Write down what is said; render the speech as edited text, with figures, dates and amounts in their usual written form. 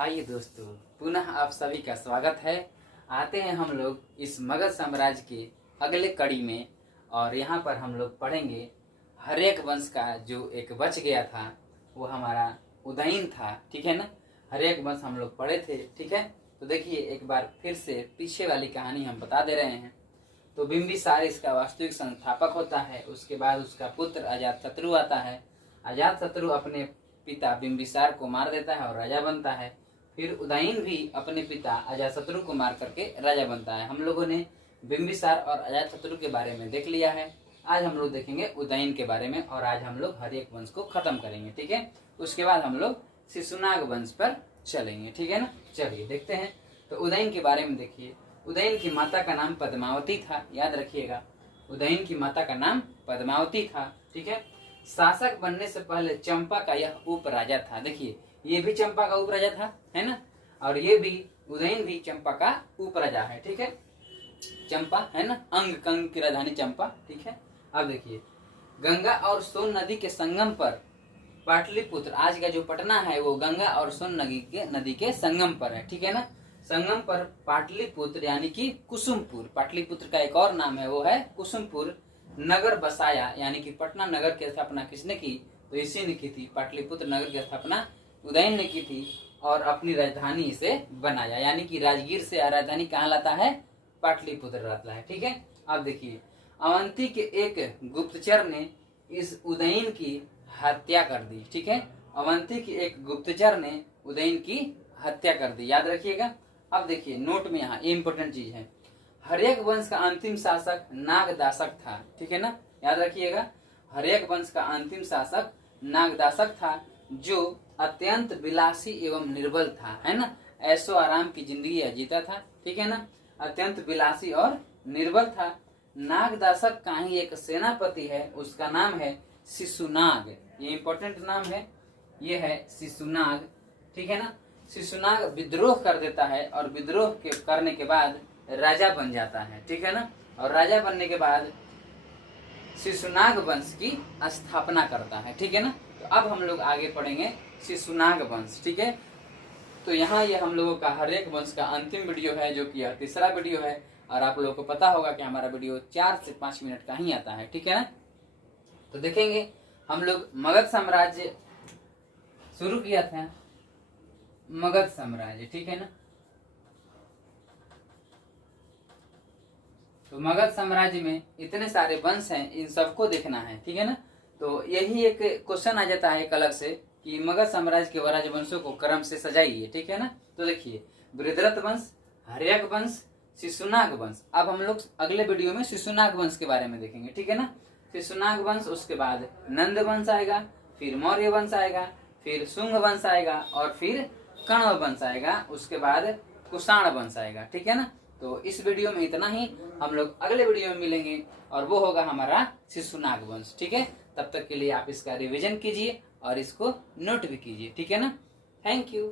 आइए दोस्तों, पुनः आप सभी का स्वागत है। आते हैं हम लोग इस मगध साम्राज्य के अगले कड़ी में, और यहाँ पर हम लोग पढ़ेंगे हर्यक वंश का जो एक बच गया था वो हमारा उदयन था। ठीक है ना। हर्यक वंश हम लोग पढ़े थे। ठीक है, तो देखिए एक बार फिर से पीछे वाली कहानी हम बता दे रहे हैं। तो बिंबिसार इसका वास्तविक संस्थापक होता है। उसके बाद उसका पुत्र अजातशत्रु आता है। अजातशत्रु अपने पिता बिंबिसार को मार देता है और राजा बनता है। फिर उदयन भी अपने पिता अजातशत्रु को मार करके राजा बनता है। हम लोगों ने बिंबिसार और अजातशत्रु के बारे में देख लिया है। आज हम लोग देखेंगे उदयन के बारे में, और आज हम लोग हर्यक वंश को खत्म करेंगे। ठीक है, उसके बाद हम लोग शिशुनाग वंश पर चलेंगे। ठीक है ना, चलिए देखते हैं। तो उदयन के बारे में देखिए। उदयन की माता का नाम पद्मावती था, याद रखिएगा। उदयन की माता का नाम पद्मावती था। ठीक है, शासक बनने से पहले चंपा का यह उपराजा था। देखिए ये भी चंपा का उपराजा था, है ना, और ये भी उदयन भी चंपा का उपराजा है। ठीक है, चंपा है ना, अंग कंग की राजधानी चंपा। ठीक है, अब देखिए गंगा और सोन नदी के संगम पर पाटलिपुत्र, आज का जो पटना है वो गंगा और सोन नदी के संगम पर है। ठीक है ना, संगम पर पाटलिपुत्र यानी कि कुसुमपुर, पाटलिपुत्र का एक और नाम है वो है कुसुमपुर नगर बसाया, यानी कि पटना नगर की स्थापना किसने की? तो इसी ने की थी। पाटलिपुत्र नगर की स्थापना उदयन ने की थी और अपनी राजधानी इसे बनाया, यानी कि राजगीर से राजधानी कहाँ लाता है? पाटलिपुत्र लाता है। ठीक है, अब देखिए अवंती के एक गुप्तचर ने इस उदयन की हत्या कर दी। ठीक है, अवंती के एक गुप्तचर ने उदयन की हत्या कर दी, याद रखिएगा। अब देखिए नोट में यहाँ ये इंपॉर्टेंट चीज है, हर्यक वंश का अंतिम शासक नागदासक था। ठीक है ना, याद रखिएगा। हर्यक वंश का अंतिम शासक नागदासक था, जो अत्यंत विलासी एवं निर्बल था, है ना, ऐशो आराम की जिंदगी जीता था। ठीक है ना, अत्यंत विलासी और निर्बल था। नागदासक का ही एक सेनापति है, उसका नाम है शिशुनाग। ये इंपॉर्टेंट नाम है, ये है शिशुनाग। ठीक है ना, शिशुनाग विद्रोह कर देता है और विद्रोह के करने के बाद राजा बन जाता है। ठीक है ना, और राजा बनने के बाद शिशुनाग वंश की स्थापना करता है। ठीक है ना, तो अब हम लोग आगे पढ़ेंगे शिशुनाग वंश। ठीक है, तो यहाँ ये हम लोगों का हर्यक वंश का अंतिम वीडियो है, जो कि यह तीसरा वीडियो है, और आप लोगों को पता होगा कि हमारा वीडियो 4 से 5 मिनट का ही आता है। ठीक है ना, तो देखेंगे हम लोग मगध साम्राज्य शुरू किया था, मगध साम्राज्य। ठीक है ना, तो मगध साम्राज्य में इतने सारे वंश हैं, इन सबको देखना है। ठीक है ना, तो यही एक क्वेश्चन आ जाता है एक अलग से कि मगध साम्राज्य के राजवंशों को क्रम से सजाइए। ठीक है ना, तो देखिए वृद्धरथ वंश, हर्यक वंश, शिशुनाग वंश। अब हम लोग अगले वीडियो में शिशुनाग वंश के बारे में देखेंगे। ठीक है ना, शिशुनाग वंश, उसके बाद नंद वंश आएगा, फिर मौर्य वंश आएगा, फिर शुंग वंश आएगा, और फिर कण्व वंश आएगा, उसके बाद कुषाण वंश आएगा। ठीक है ना, तो इस वीडियो में इतना ही। हम लोग अगले वीडियो में मिलेंगे और वो होगा हमारा शिशुनाग वंश। ठीक है, तब तक के लिए आप इसका रिवीजन कीजिए और इसको नोट भी कीजिए। ठीक है ना, थैंक यू।